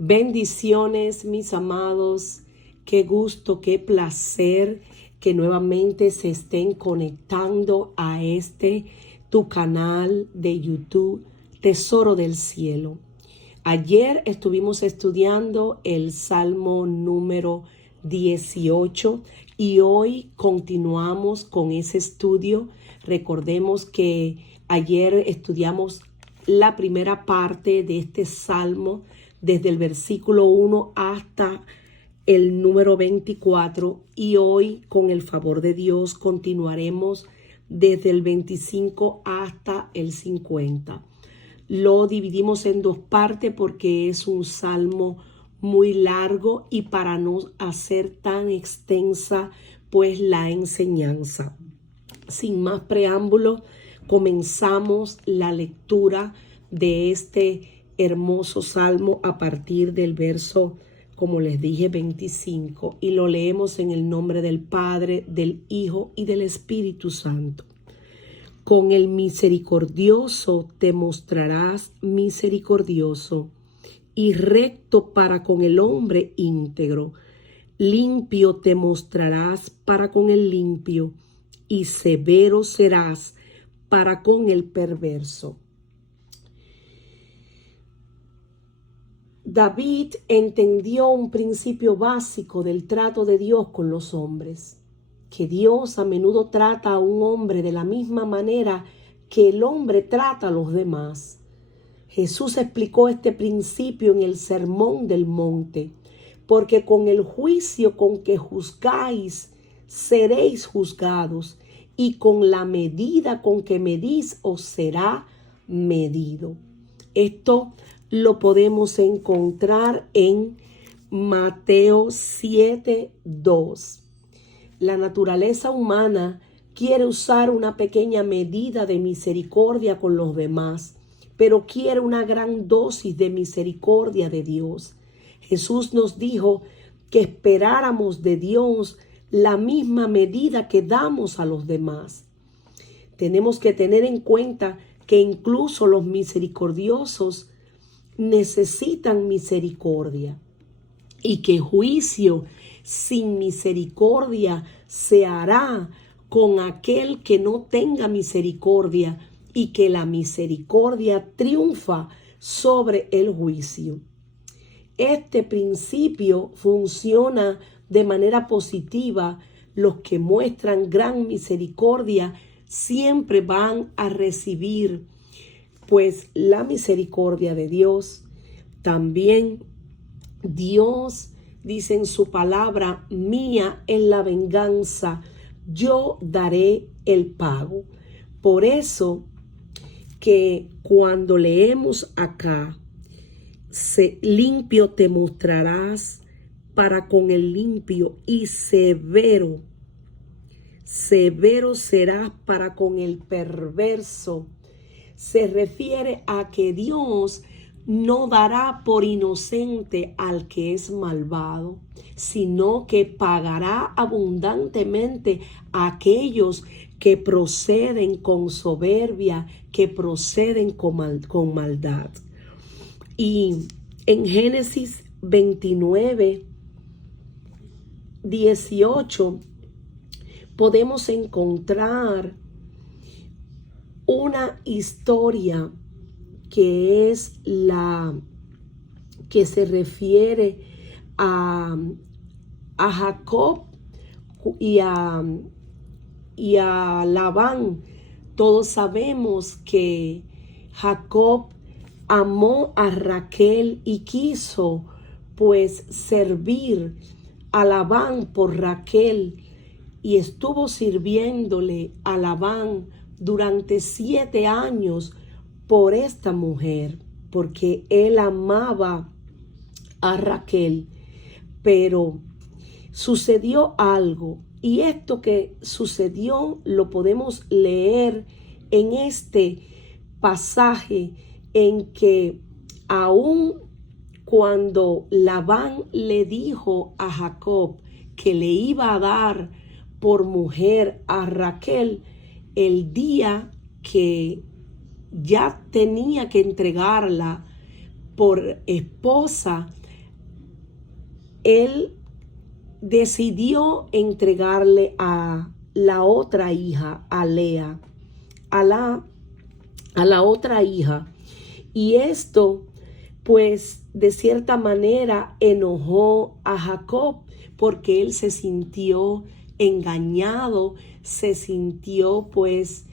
Bendiciones, mis amados. Qué gusto, qué placer que nuevamente se estén conectando a tu canal de YouTube, Tesoro del Cielo. Ayer estuvimos estudiando el Salmo número 18 y hoy continuamos con ese estudio. Recordemos que ayer estudiamos la primera parte de este Salmo, desde el versículo 1 hasta el número 24, y hoy con el favor de Dios continuaremos desde el 25 hasta el 50. Lo dividimos en dos partes porque es un salmo muy largo y para no hacer tan extensa pues la enseñanza. Sin más preámbulo, comenzamos la lectura de este hermoso salmo a partir del verso, como les dije, 25, y lo leemos en el nombre del Padre, del Hijo y del Espíritu Santo. Con el misericordioso te mostrarás misericordioso y recto para con el hombre íntegro. Limpio te mostrarás para con el limpio y severo serás para con el perverso. David entendió un principio básico del trato de Dios con los hombres, que Dios a menudo trata a un hombre de la misma manera que el hombre trata a los demás. Jesús explicó este principio en el Sermón del Monte, porque con el juicio con que juzgáis, seréis juzgados, y con la medida con que medís os será medido. Esto lo podemos encontrar en Mateo 7:2. La naturaleza humana quiere usar una pequeña medida de misericordia con los demás, pero quiere una gran dosis de misericordia de Dios. Jesús nos dijo que esperáramos de Dios la misma medida que damos a los demás. Tenemos que tener en cuenta que incluso los misericordiosos necesitan misericordia y que juicio sin misericordia se hará con aquel que no tenga misericordia, y que la misericordia triunfa sobre el juicio. Este principio funciona de manera positiva. Los que muestran gran misericordia siempre van a recibir pues la misericordia de Dios. También Dios dice en su palabra: mía es la venganza, yo daré el pago. Por eso que cuando leemos acá, limpio te mostrarás para con el limpio y severo serás para con el perverso, se refiere a que Dios no dará por inocente al que es malvado, sino que pagará abundantemente a aquellos que proceden con soberbia, que proceden con maldad. Y en Génesis 29:18 podemos encontrar una historia que es la que se refiere a Jacob y a Labán. Todos sabemos que Jacob amó a Raquel y quiso pues servir a Labán por Raquel, y estuvo sirviéndole a Labán durante 7 años por esta mujer, porque él amaba a Raquel. Pero sucedió algo, y esto que sucedió lo podemos leer en este pasaje, en que aun cuando Labán le dijo a Jacob que le iba a dar por mujer a Raquel, el día que ya tenía que entregarla por esposa, él decidió entregarle a la otra hija, a Lea, a la otra hija. Y esto, pues, de cierta manera enojó a Jacob, porque él se sintió engañado, se sintió, pues,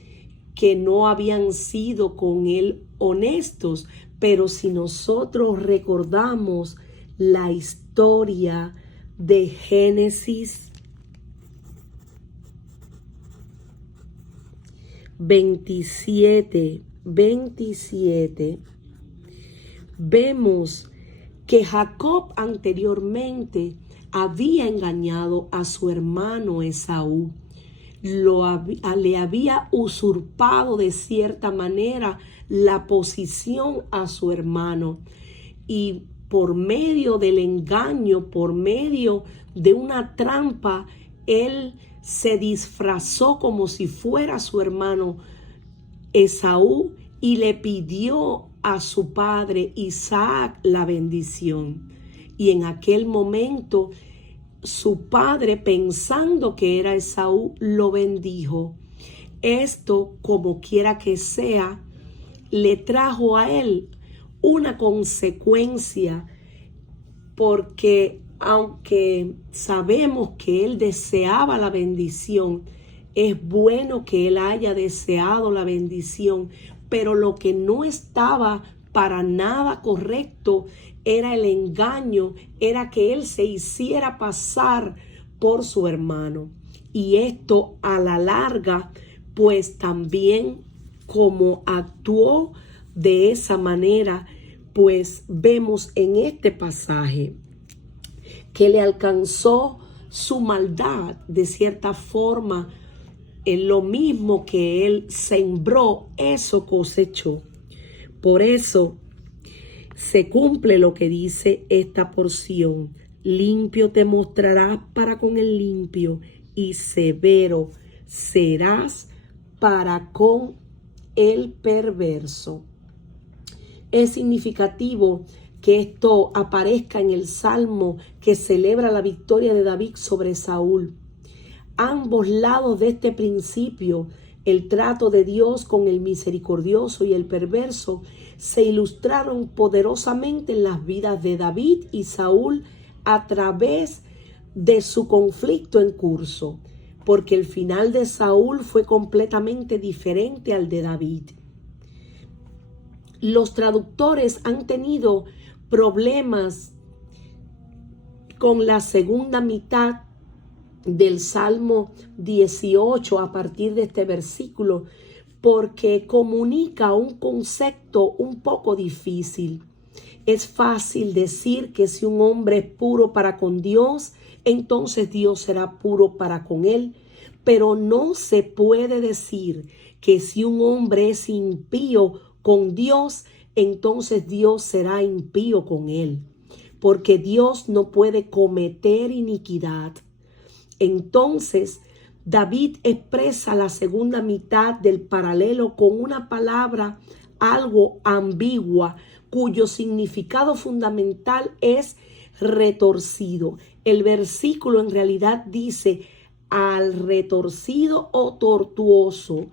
que no habían sido con él honestos. Pero si nosotros recordamos la historia de Génesis 27, vemos que Jacob anteriormente había engañado a su hermano Esaú. Le había usurpado de cierta manera la posición a su hermano. Y por medio del engaño, por medio de una trampa, él se disfrazó como si fuera su hermano Esaú y le pidió a su padre Isaac la bendición. Y en aquel momento su padre, pensando que era Esaú, lo bendijo. Esto, como quiera que sea, le trajo a él una consecuencia, porque aunque sabemos que él deseaba la bendición, es bueno que él haya deseado la bendición, pero lo que no estaba para nada correcto era el engaño, era que él se hiciera pasar por su hermano. Y esto a la larga, pues también como actuó de esa manera, pues vemos en este pasaje que le alcanzó su maldad de cierta forma. En lo mismo que él sembró, eso cosechó. Por eso se cumple lo que dice esta porción: limpio te mostrarás para con el limpio y severo serás para con el perverso. Es significativo que esto aparezca en el Salmo que celebra la victoria de David sobre Saúl. Ambos lados de este principio, el trato de Dios con el misericordioso y el perverso, se ilustraron poderosamente en las vidas de David y Saúl a través de su conflicto en curso, porque el final de Saúl fue completamente diferente al de David. Los traductores han tenido problemas con la segunda mitad del Salmo 18 a partir de este versículo, porque comunica un concepto un poco difícil. Es fácil decir que si un hombre es puro para con Dios, entonces Dios será puro para con él, pero no se puede decir que si un hombre es impío con Dios, entonces Dios será impío con él, porque Dios no puede cometer iniquidad. Entonces, David expresa la segunda mitad del paralelo con una palabra algo ambigua, cuyo significado fundamental es retorcido. El versículo en realidad dice: al retorcido o tortuoso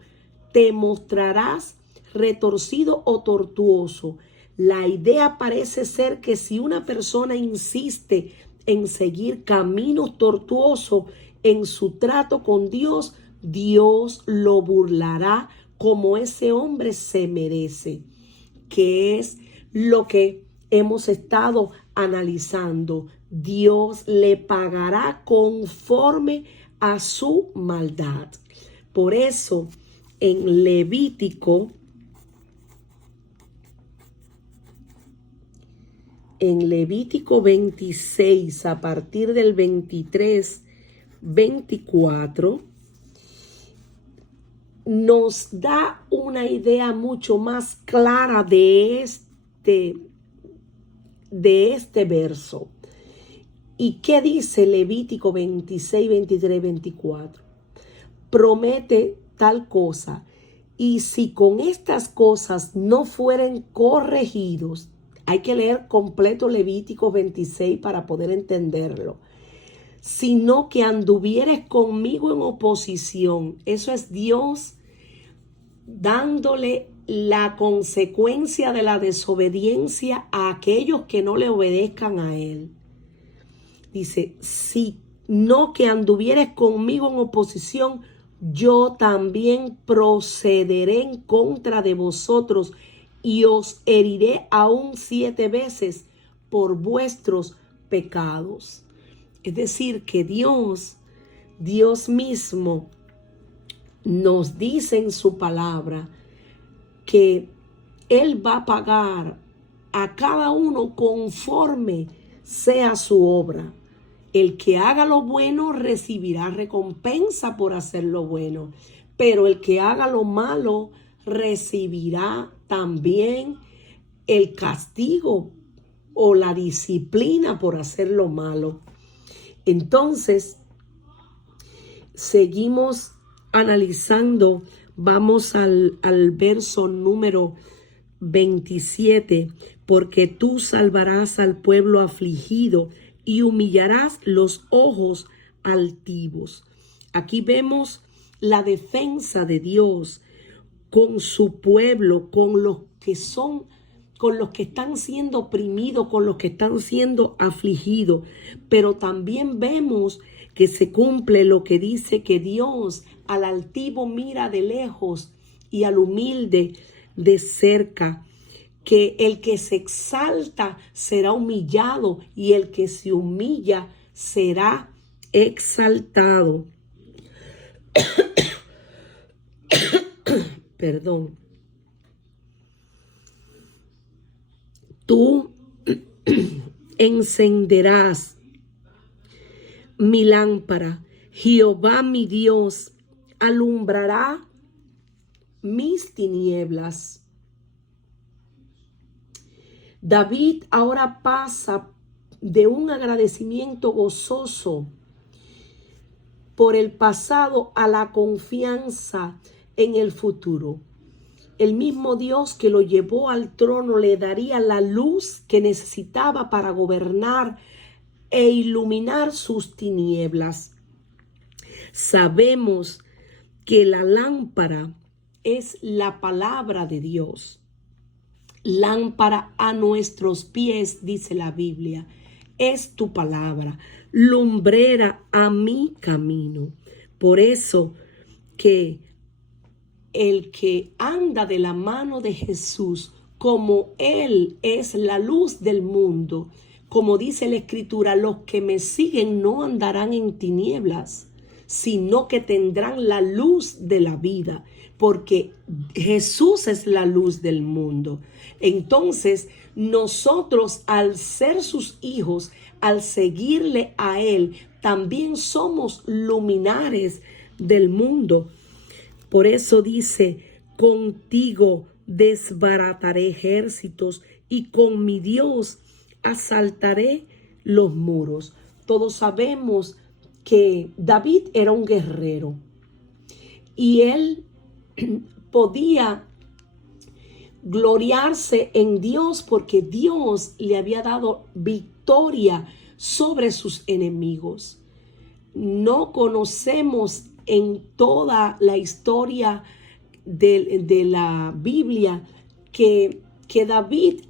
te mostrarás retorcido o tortuoso. La idea parece ser que si una persona insiste en seguir caminos tortuosos en su trato con Dios, Dios lo burlará como ese hombre se merece, que es lo que hemos estado analizando. Dios le pagará conforme a su maldad. Por eso, en Levítico 26, a partir del 23, 24, nos da una idea mucho más clara de este verso. ¿Y qué dice Levítico 26, 23, 24? Promete tal cosa: y si con estas cosas no fueren corregidos, Hay que leer completo Levítico 26 para poder entenderlo. Sino que anduvieres conmigo en oposición. Eso es Dios dándole la consecuencia de la desobediencia a aquellos que no le obedezcan a Él. Dice, si no que anduvieres conmigo en oposición, yo también procederé en contra de vosotros y os heriré aún 7 veces por vuestros pecados. Es decir, que Dios mismo nos dice en su palabra que Él va a pagar a cada uno conforme sea su obra. El que haga lo bueno recibirá recompensa por hacer lo bueno, pero el que haga lo malo recibirá también el castigo o la disciplina por hacer lo malo. Entonces, seguimos analizando, vamos al verso número 27, porque tú salvarás al pueblo afligido y humillarás los ojos altivos. Aquí vemos la defensa de Dios con su pueblo, con los que están siendo oprimidos, con los que están siendo afligidos. Pero también vemos que se cumple lo que dice que Dios al altivo mira de lejos y al humilde de cerca. Que el que se exalta será humillado y el que se humilla será exaltado. Perdón. Tú encenderás mi lámpara. Jehová mi Dios alumbrará mis tinieblas. David ahora pasa de un agradecimiento gozoso por el pasado a la confianza en el futuro. El mismo Dios que lo llevó al trono le daría la luz que necesitaba para gobernar e iluminar sus tinieblas. Sabemos que la lámpara es la palabra de Dios. Lámpara a nuestros pies, dice la Biblia, es tu palabra, lumbrera a mi camino. Por eso que el que anda de la mano de Jesús, como Él es la luz del mundo, como dice la Escritura, los que me siguen no andarán en tinieblas, sino que tendrán la luz de la vida, porque Jesús es la luz del mundo. Entonces, nosotros al ser sus hijos, al seguirle a Él, también somos luminares del mundo. Por eso dice, contigo desbarataré ejércitos y con mi Dios asaltaré los muros. Todos sabemos que David era un guerrero y él podía gloriarse en Dios porque Dios le había dado victoria sobre sus enemigos. No conocemos en toda la historia de la Biblia que David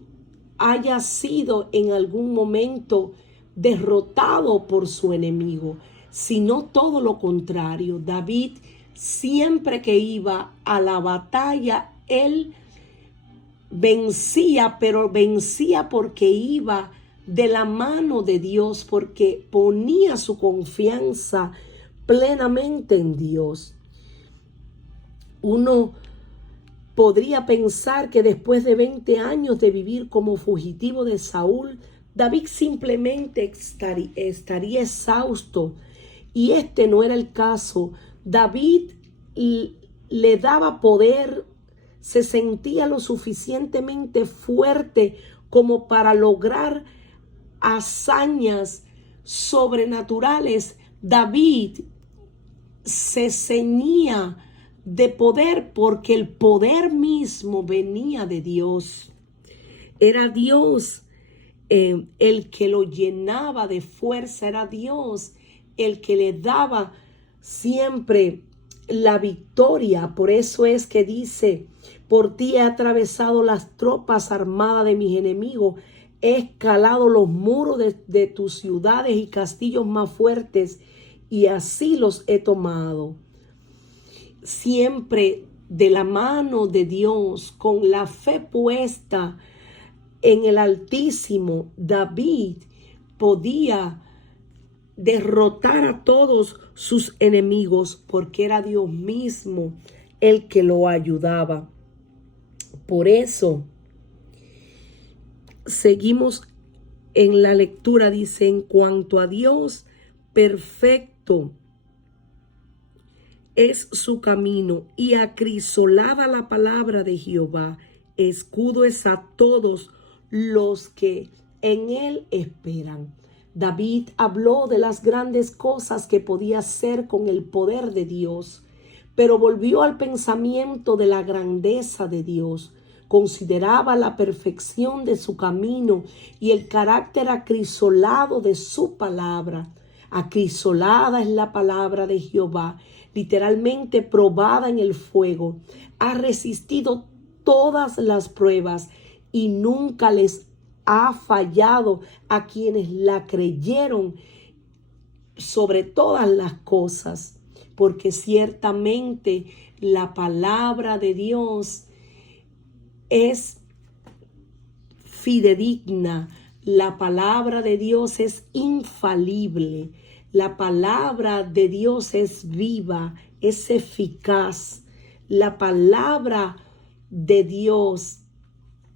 haya sido en algún momento derrotado por su enemigo, sino todo lo contrario. David siempre que iba a la batalla, él vencía, pero vencía porque iba de la mano de Dios, porque ponía su confianza plenamente en Dios. Uno podría pensar que después de 20 años de vivir como fugitivo de Saúl, David simplemente estaría exhausto, y este no era el caso. David le daba poder, se sentía lo suficientemente fuerte como para lograr hazañas sobrenaturales. David se ceñía de poder porque el poder mismo venía de Dios. Era Dios el que lo llenaba de fuerza, era Dios el que le daba siempre la victoria. Por eso es que dice: por ti he atravesado las tropas armadas de mis enemigos, he escalado los muros de tus ciudades y castillos más fuertes, y así los he tomado. Siempre de la mano de Dios, con la fe puesta en el Altísimo, David podía derrotar a todos sus enemigos porque era Dios mismo el que lo ayudaba. Por eso seguimos en la lectura. Dice: en cuanto a Dios, perfecto es su camino, y acrisolada la palabra de Jehová. Escudo es a todos los que en él esperan. David habló de las grandes cosas que podía hacer con el poder de Dios, pero volvió al pensamiento de la grandeza de Dios. Consideraba la perfección de su camino y el carácter acrisolado de su palabra. Acrisolada es la palabra de Jehová, literalmente probada en el fuego. Ha resistido todas las pruebas y nunca les ha fallado a quienes la creyeron sobre todas las cosas, porque ciertamente la palabra de Dios es fidedigna, la palabra de Dios es infalible, la palabra de Dios es viva, es eficaz, la palabra de Dios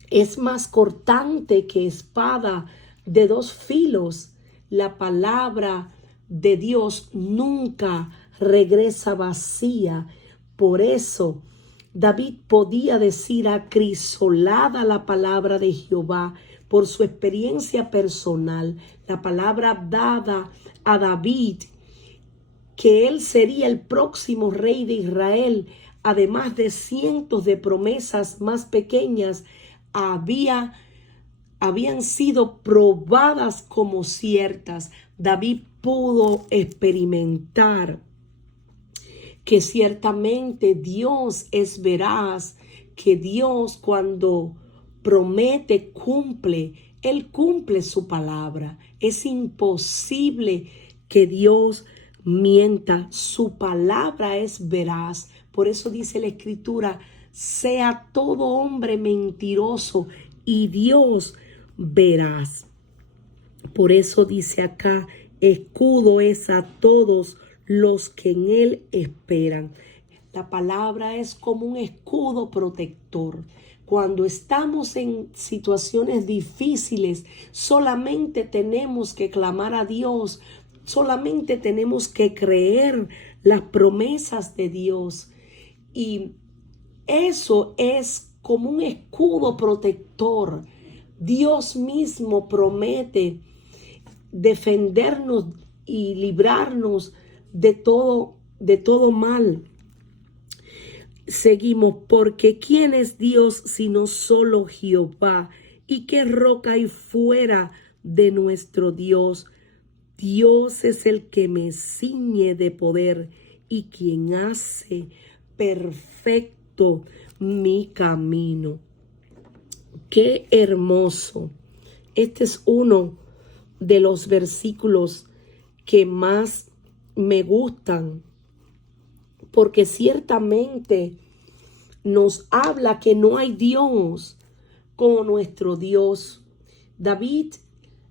es más cortante que espada de dos filos. La palabra de Dios nunca regresa vacía. Por eso David podía decir: acrisolada la palabra de Jehová, por su experiencia personal, la palabra dada a David, que él sería el próximo rey de Israel, además de cientos de promesas más pequeñas, habían sido probadas como ciertas. David pudo experimentar que ciertamente Dios es veraz, que Dios cuando promete cumple, Él cumple su palabra. Es imposible que Dios mienta, su palabra es veraz. Por eso dice la Escritura: sea todo hombre mentiroso y Dios veraz. Por eso dice acá: escudo es a todos los que en él esperan. La palabra es como un escudo protector. Cuando estamos en situaciones difíciles, solamente tenemos que clamar a Dios, solamente tenemos que creer las promesas de Dios. Y eso es como un escudo protector. Dios mismo promete defendernos y librarnos de todo mal. Seguimos: porque ¿quién es Dios sino solo Jehová? ¿Y qué roca hay fuera de nuestro Dios? Dios es el que me ciñe de poder y quien hace perfecto mi camino. Qué hermoso. Este es uno de los versículos que más me gustan, porque ciertamente nos habla que no hay Dios como nuestro Dios. David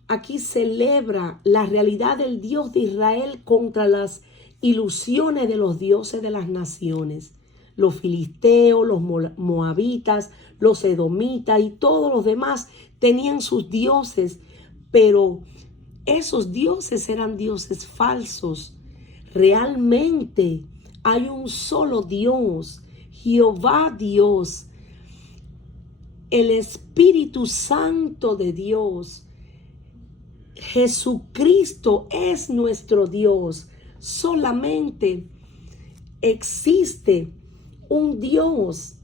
aquí celebra la realidad del Dios de Israel contra las ilusiones de los dioses de las naciones. Los filisteos, los moabitas, los edomitas y todos los demás tenían sus dioses, pero esos dioses eran dioses falsos. Realmente hay un solo Dios, Jehová Dios, el Espíritu Santo de Dios. Jesucristo es nuestro Dios. Solamente existe un Dios.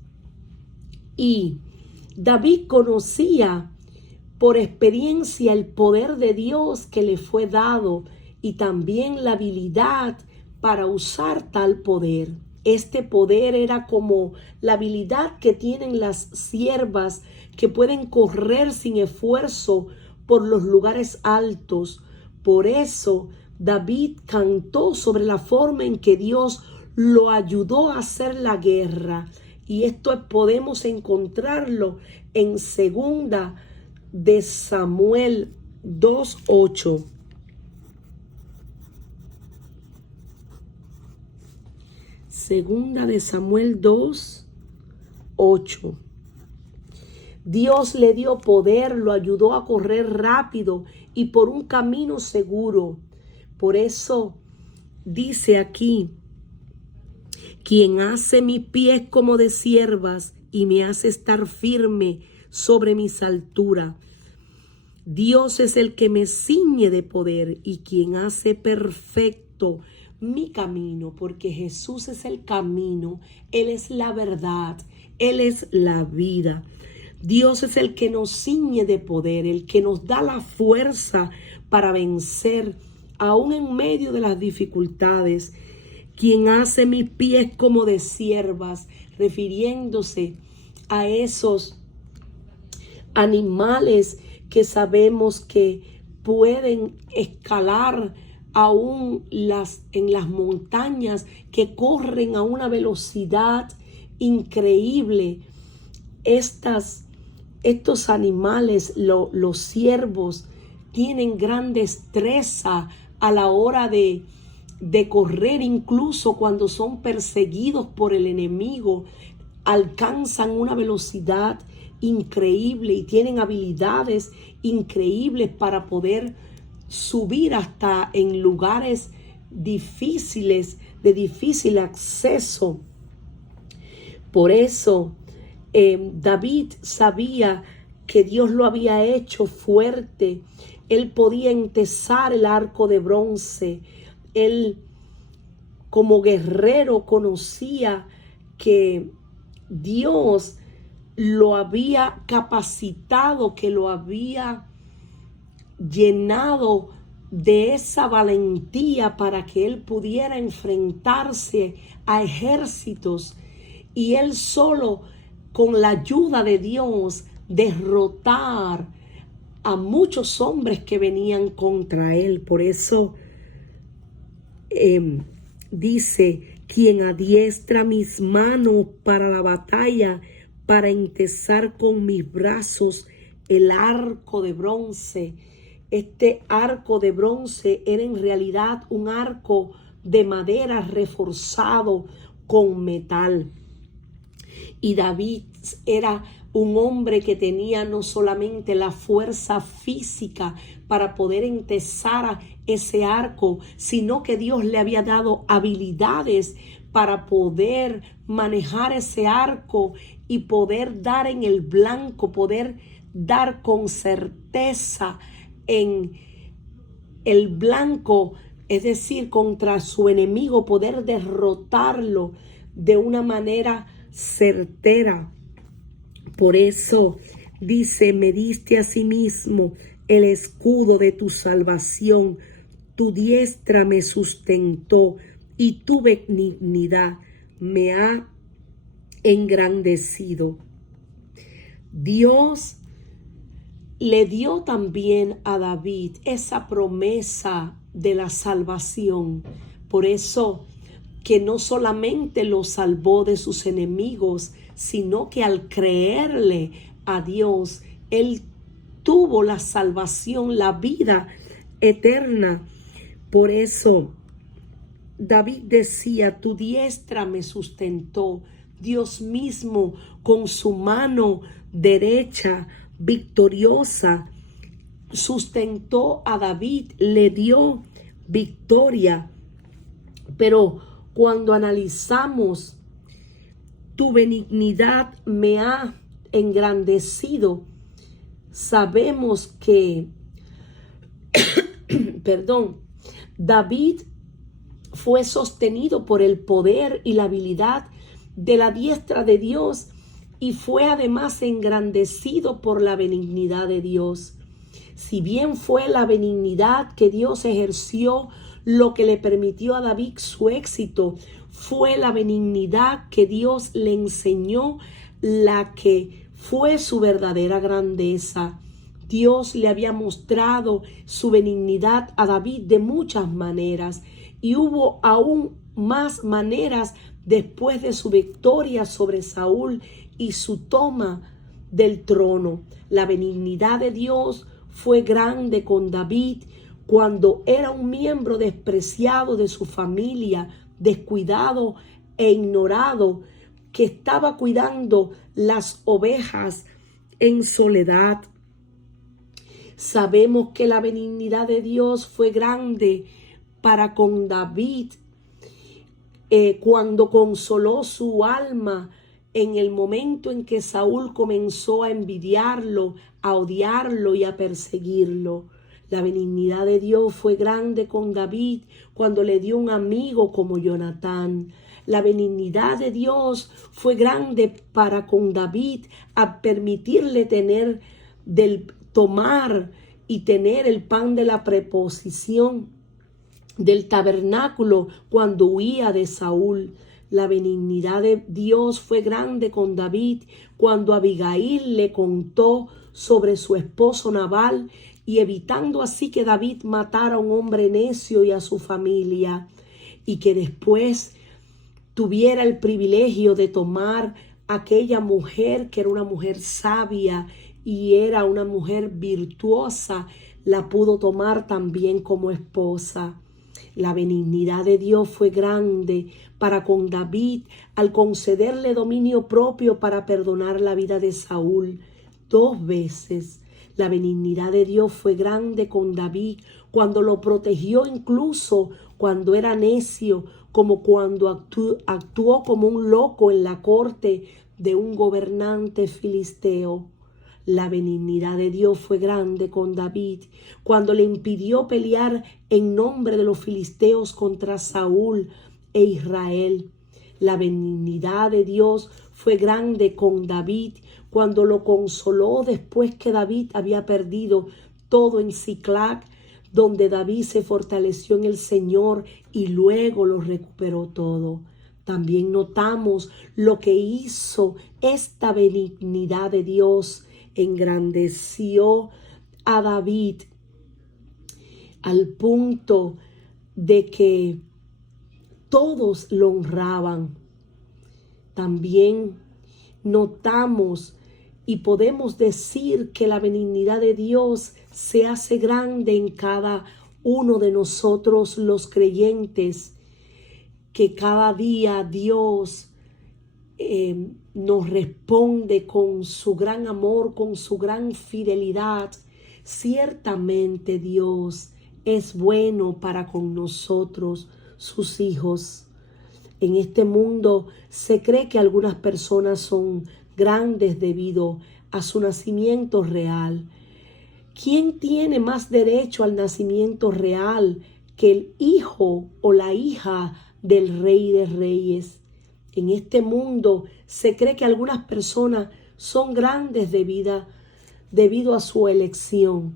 Y David conocía por experiencia el poder de Dios que le fue dado y también la habilidad para usar tal poder. Este poder era como la habilidad que tienen las siervas que pueden correr sin esfuerzo por los lugares altos. Por eso David cantó sobre la forma en que Dios lo ayudó a hacer la guerra. Y esto podemos encontrarlo en 2 de Samuel 2:8. Segunda de Samuel 2:8. Dios le dio poder, lo ayudó a correr rápido y por un camino seguro. Por eso dice aquí: quien hace mis pies como de siervas y me hace estar firme sobre mis alturas. Dios es el que me ciñe de poder y quien hace perfecto mi camino, porque Jesús es el camino, Él es la verdad, Él es la vida. Dios es el que nos ciñe de poder, el que nos da la fuerza para vencer aún en medio de las dificultades. Quien hace mis pies como de siervas, refiriéndose a esos animales que sabemos que pueden escalar aún en las montañas, que corren a una velocidad increíble. Estos animales, los ciervos, tienen gran destreza a la hora de correr, incluso cuando son perseguidos por el enemigo, alcanzan una velocidad increíble y tienen habilidades increíbles para poder subir hasta en lugares difíciles, de difícil acceso. Por eso David sabía que Dios lo había hecho fuerte. Él podía entesar el arco de bronce. Él, como guerrero, conocía que Dios lo había capacitado, que lo había llenado de esa valentía para que él pudiera enfrentarse a ejércitos y él solo, con la ayuda de Dios, derrotar a muchos hombres que venían contra él. Por eso dice: quien adiestra mis manos para la batalla, para entesar con mis brazos el arco de bronce. Este arco de bronce era en realidad un arco de madera reforzado con metal. Y David era un hombre que tenía no solamente la fuerza física para poder entesar ese arco, sino que Dios le había dado habilidades para poder manejar ese arco y poder dar en el blanco, poder dar con certeza en el blanco, es decir, contra su enemigo, poder derrotarlo de una manera certera. Por eso dice: me diste a sí mismo el escudo de tu salvación, tu diestra me sustentó y tu benignidad me ha engrandecido. Dios le dio también a David esa promesa de la salvación. Por eso que no solamente lo salvó de sus enemigos, sino que al creerle a Dios, él tuvo la salvación, la vida eterna. Por eso David decía: tu diestra me sustentó. Dios mismo, con su mano derecha victoriosa, sustentó a David, le dio victoria. Pero cuando analizamos: tu benignidad me ha engrandecido, sabemos que David fue sostenido por el poder y la habilidad de la diestra de Dios, y fue además engrandecido por la benignidad de Dios. Si bien fue la benignidad que Dios ejerció lo que le permitió a David su éxito, fue la benignidad que Dios le enseñó la que fue su verdadera grandeza. Dios le había mostrado su benignidad a David de muchas maneras, y hubo aún más maneras después de su victoria sobre Saúl y su toma del trono. La benignidad de Dios fue grande con David cuando era un miembro despreciado de su familia, descuidado e ignorado, que estaba cuidando las ovejas en soledad. Sabemos que la benignidad de Dios fue grande para con David cuando consoló su alma en el momento en que Saúl comenzó a envidiarlo, a odiarlo y a perseguirlo. La benignidad de Dios fue grande con David cuando le dio un amigo como Jonatán. La benignidad de Dios fue grande para con David a permitirle tomar y tener el pan de la preposición del tabernáculo cuando huía de Saúl. La benignidad de Dios fue grande con David cuando Abigail le contó sobre su esposo Nabal, y evitando así que David matara a un hombre necio y a su familia, y que después tuviera el privilegio de tomar aquella mujer que era una mujer sabia y era una mujer virtuosa, la pudo tomar también como esposa. La benignidad de Dios fue grande para con David al concederle dominio propio para perdonar la vida de Saúl 2 veces. La benignidad de Dios fue grande con David cuando lo protegió incluso cuando era necio, como cuando actuó como un loco en la corte de un gobernante filisteo. La benignidad de Dios fue grande con David cuando le impidió pelear en nombre de los filisteos contra Saúl e Israel. La benignidad de Dios fue grande con David cuando lo consoló después que David había perdido todo en Siclag, donde David se fortaleció en el Señor y luego lo recuperó todo. También notamos lo que hizo esta benignidad de Dios. Engrandeció a David al punto de que todos lo honraban. También notamos y podemos decir que la benignidad de Dios se hace grande en cada uno de nosotros los creyentes, que cada día Dios nos responde con su gran amor, con su gran fidelidad. Ciertamente Dios es bueno para con nosotros, sus hijos. En este mundo se cree que algunas personas son grandes debido a su nacimiento real. ¿Quién tiene más derecho al nacimiento real que el hijo o la hija del Rey de Reyes? En este mundo se cree que algunas personas son grandes debido a su elección.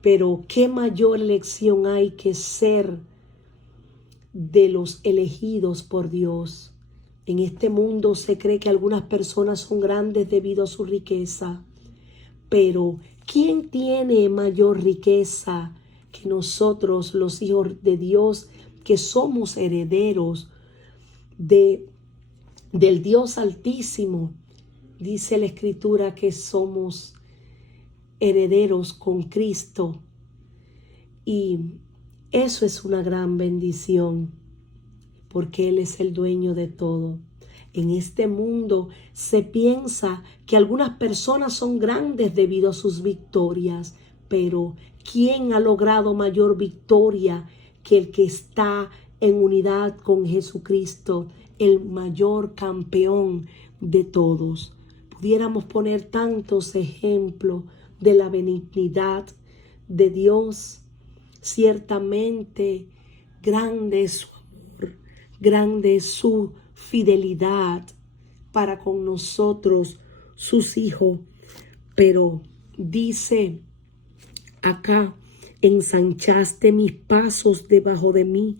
Pero ¿qué mayor elección hay que ser de los elegidos por Dios? En este mundo se cree que algunas personas son grandes debido a su riqueza. Pero ¿quién tiene mayor riqueza que nosotros, los hijos de Dios, que somos herederos del Dios Altísimo? Dice la Escritura que somos herederos con Cristo, y eso es una gran bendición porque Él es el dueño de todo. En este mundo se piensa que algunas personas son grandes debido a sus victorias, pero ¿quién ha logrado mayor victoria que el que está en unidad con Jesucristo, el mayor campeón de todos? Pudiéramos poner tantos ejemplos de la benignidad de Dios. Ciertamente grande es su amor, grande es su fidelidad para con nosotros, sus hijos. Pero dice acá, ensanchaste mis pasos debajo de mí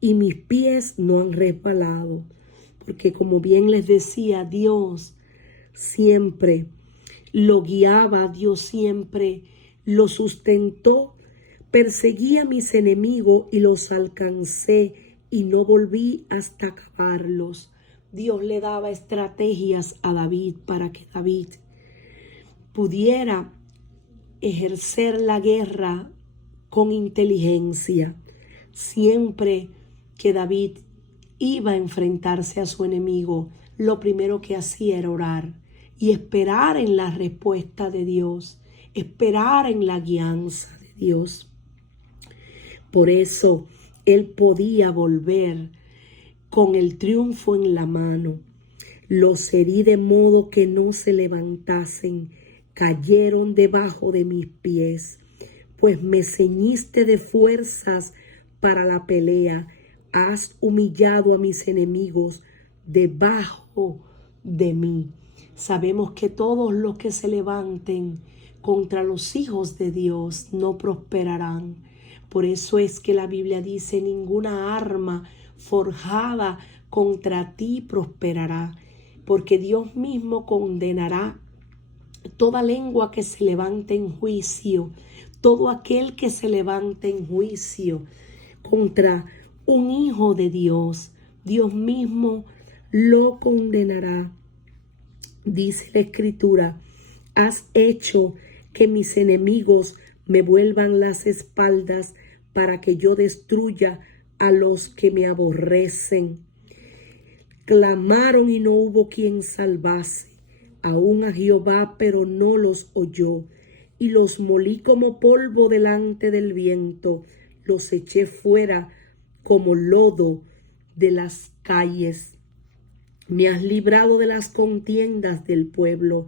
y mis pies no han resbalado. Porque como bien les decía, Dios siempre lo guiaba, Dios siempre lo sustentó. Perseguí a mis enemigos y los alcancé y no volví hasta acabarlos. Dios le daba estrategias a David para que David pudiera ejercer la guerra con inteligencia. Siempre que David iba a enfrentarse a su enemigo, lo primero que hacía era orar y esperar en la respuesta de Dios, esperar en la guianza de Dios. Por eso él podía volver con el triunfo en la mano. Los herí de modo que no se levantasen, cayeron debajo de mis pies, pues me ceñiste de fuerzas para la pelea, has humillado a mis enemigos debajo de mí. Sabemos que todos los que se levanten contra los hijos de Dios no prosperarán. Por eso es que la Biblia dice, ninguna arma forjada contra ti prosperará, porque Dios mismo condenará toda lengua que se levante en juicio, todo aquel que se levante en juicio contra un hijo de Dios, Dios mismo lo condenará. Dice la Escritura, has hecho que mis enemigos me vuelvan las espaldas para que yo destruya a los que me aborrecen. Clamaron y no hubo quien salvase, aún a Jehová, pero no los oyó. Y los molí como polvo delante del viento, los eché fuera como lodo de las calles. Me has librado de las contiendas del pueblo,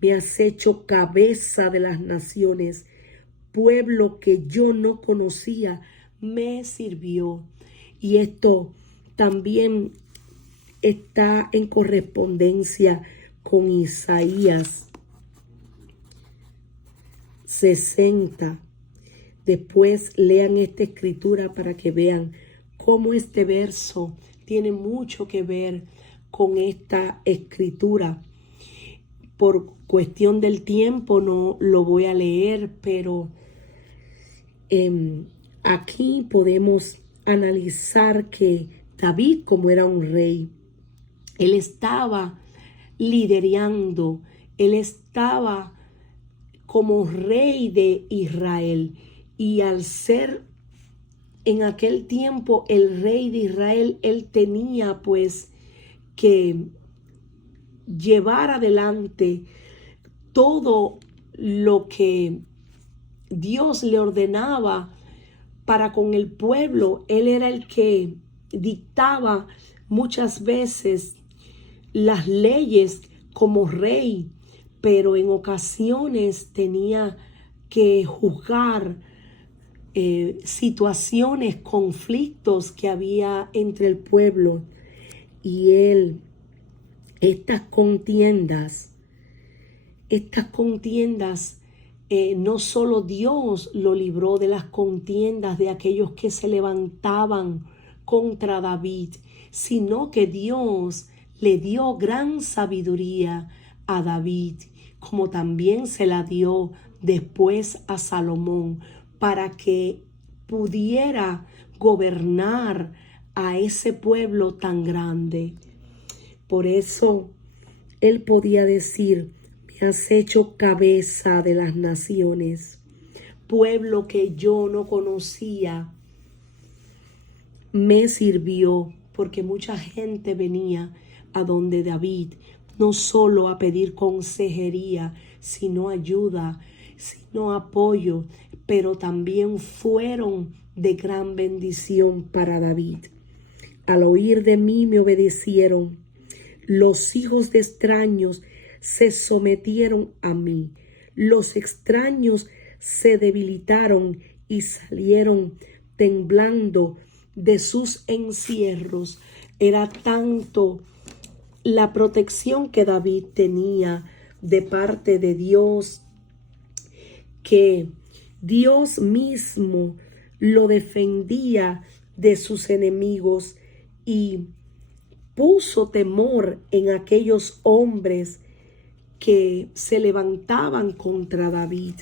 me has hecho cabeza de las naciones. Pueblo que yo no conocía me sirvió. Y esto también está en correspondencia con Isaías 60. Después lean esta escritura para que vean cómo este verso tiene mucho que ver con esta escritura. Por cuestión del tiempo no lo voy a leer, pero aquí podemos analizar que David, como era un rey, él estaba liderando, él estaba como rey de Israel, y al ser en aquel tiempo el rey de Israel, él tenía pues que llevar adelante todo lo que Dios le ordenaba para con el pueblo. Él era el que dictaba muchas veces las leyes como rey, pero en ocasiones tenía que juzgar situaciones, conflictos que había entre el pueblo. Y él, estas contiendas, no solo Dios lo libró de las contiendas de aquellos que se levantaban contra David, sino que Dios le dio gran sabiduría a David, como también se la dio después a Salomón, para que pudiera gobernar a ese pueblo tan grande. Por eso él podía decir, me has hecho cabeza de las naciones. Pueblo que yo no conocía me sirvió, porque mucha gente venía a donde David, no solo a pedir consejería, sino ayuda, sino apoyo, pero también fueron de gran bendición para David. Al oír de mí me obedecieron. Los hijos de extraños se sometieron a mí. Los extraños se debilitaron y salieron temblando de sus encierros. Era tanto la protección que David tenía de parte de Dios, que Dios mismo lo defendía de sus enemigos y puso temor en aquellos hombres que se levantaban contra David.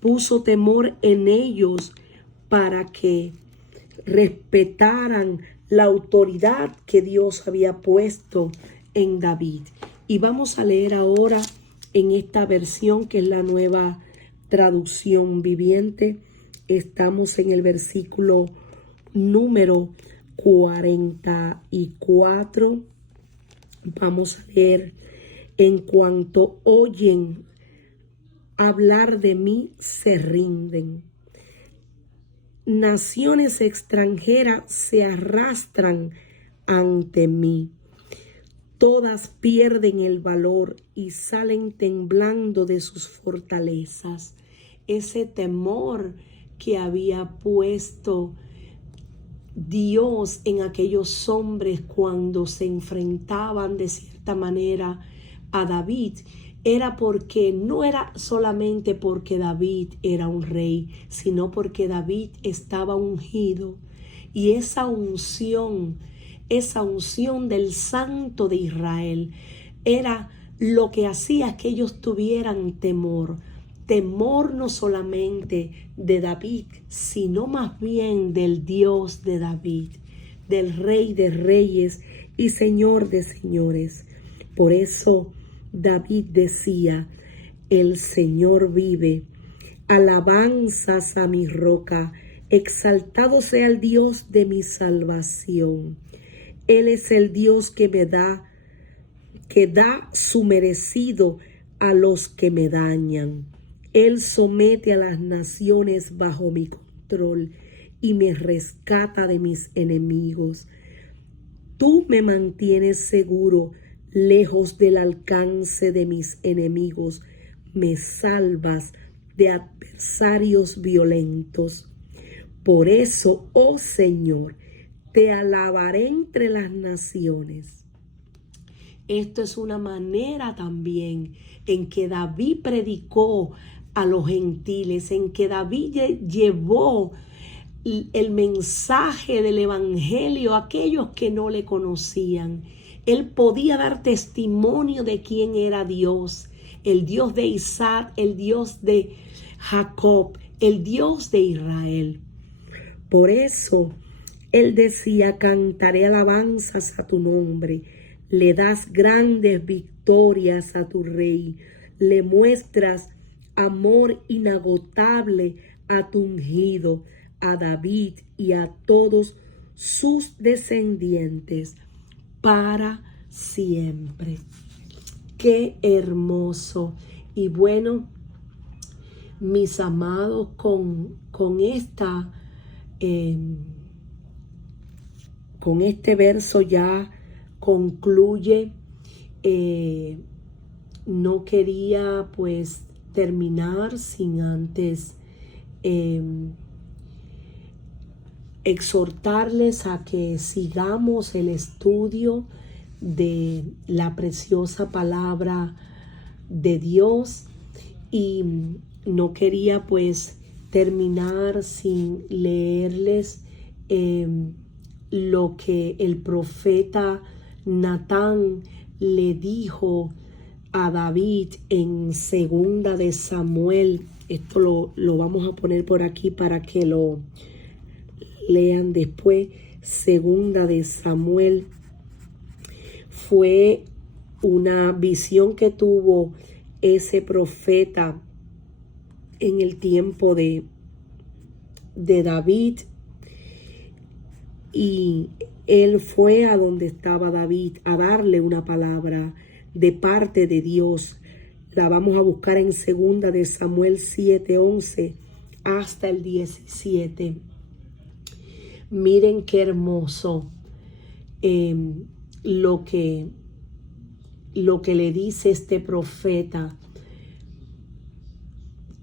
Puso temor en ellos para que respetaran la autoridad que Dios había puesto en David. Y vamos a leer ahora en esta versión que es la Nueva Traducción Viviente. Estamos en el versículo número 44. Vamos a leer: en cuanto oyen hablar de mí, se rinden. Naciones extranjeras se arrastran ante mí. Todas pierden el valor y salen temblando de sus fortalezas. Ese temor que había puesto Dios en aquellos hombres cuando se enfrentaban de cierta manera a David, era porque no era solamente porque David era un rey, sino porque David estaba ungido, y esa unción del Santo de Israel era lo que hacía que ellos tuvieran temor no solamente de David, sino más bien del Dios de David, del Rey de Reyes y Señor de Señores. Por eso David decía: el Señor vive, alabanzas a mi roca, exaltado sea el Dios de mi salvación. Él es el Dios que da su merecido a los que me dañan. Él somete a las naciones bajo mi control y me rescata de mis enemigos. Tú me mantienes seguro, lejos del alcance de mis enemigos. Me salvas de adversarios violentos. Por eso, oh Señor, te alabaré entre las naciones. Esto es una manera también en que David predicó a los gentiles, en que David llevó el mensaje del evangelio a aquellos que no le conocían. Él podía dar testimonio de quién era Dios, el Dios de Isaac, el Dios de Jacob, el Dios de Israel. Por eso él decía: cantaré alabanzas a tu nombre. Le das grandes victorias a tu rey. Le muestras amor inagotable a tu ungido, a David y a todos sus descendientes para siempre. Qué hermoso. Y bueno, mis amados, con este verso ya concluye. No quería pues terminar sin antes exhortarles a que sigamos el estudio de la preciosa palabra de Dios, y no quería pues terminar sin leerles lo que el profeta Natán le dijo a David en segunda de Samuel. Esto lo vamos a poner por aquí para que lo lean después. Segunda de Samuel fue una visión que tuvo ese profeta en el tiempo de David, y él fue a donde estaba David a darle una palabra de parte de Dios. La vamos a buscar en segunda de Samuel 7:11 hasta el 17. Miren qué hermoso lo que le dice este profeta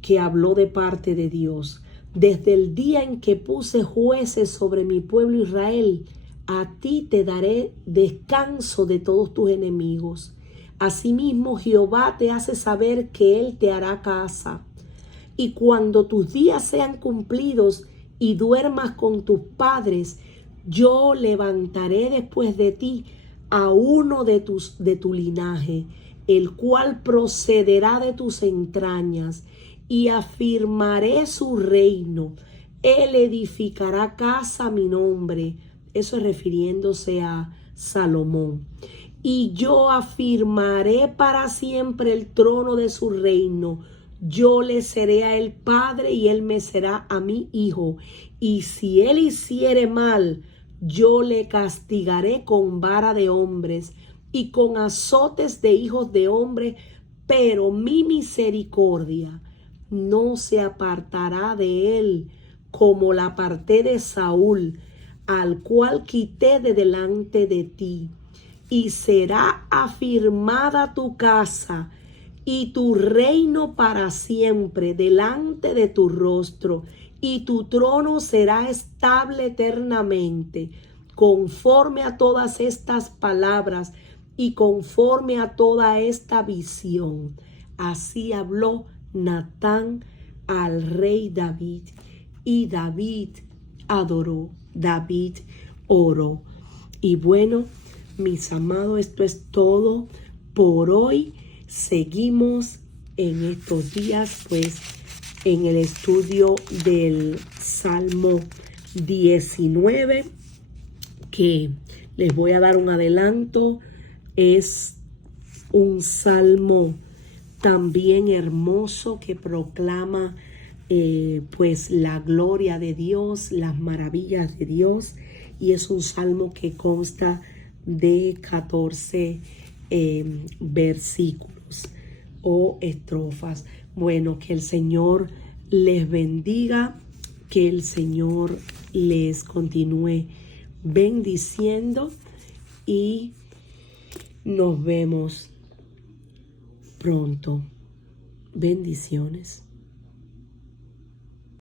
que habló de parte de Dios. Desde el día en que puse jueces sobre mi pueblo Israel, a ti te daré descanso de todos tus enemigos. Asimismo, Jehová te hace saber que Él te hará casa. Y cuando tus días sean cumplidos y duermas con tus padres, yo levantaré después de ti a uno de tu linaje, el cual procederá de tus entrañas, y afirmaré su reino. Él edificará casa a mi nombre. Eso es refiriéndose a Salomón. Y yo afirmaré para siempre el trono de su reino. Yo le seré a él padre y él me será a mí hijo. Y si él hiciere mal, yo le castigaré con vara de hombres y con azotes de hijos de hombres, pero mi misericordia no se apartará de él, como la aparté de Saúl, al cual quité de delante de ti. Y será afirmada tu casa y tu reino para siempre delante de tu rostro, y tu trono será estable eternamente, conforme a todas estas palabras y conforme a toda esta visión. Así habló Natán al rey David, y David adoró, David oró. Y bueno, mis amados, esto es todo por hoy. Seguimos en estos días, pues, en el estudio del Salmo 19, que les voy a dar un adelanto. Es un salmo también hermoso que proclama pues la gloria de Dios, las maravillas de Dios, y es un salmo que consta de 14 versículos o estrofas. Bueno, que el Señor les bendiga, que el Señor les continúe bendiciendo, y nos vemos pronto. Bendiciones.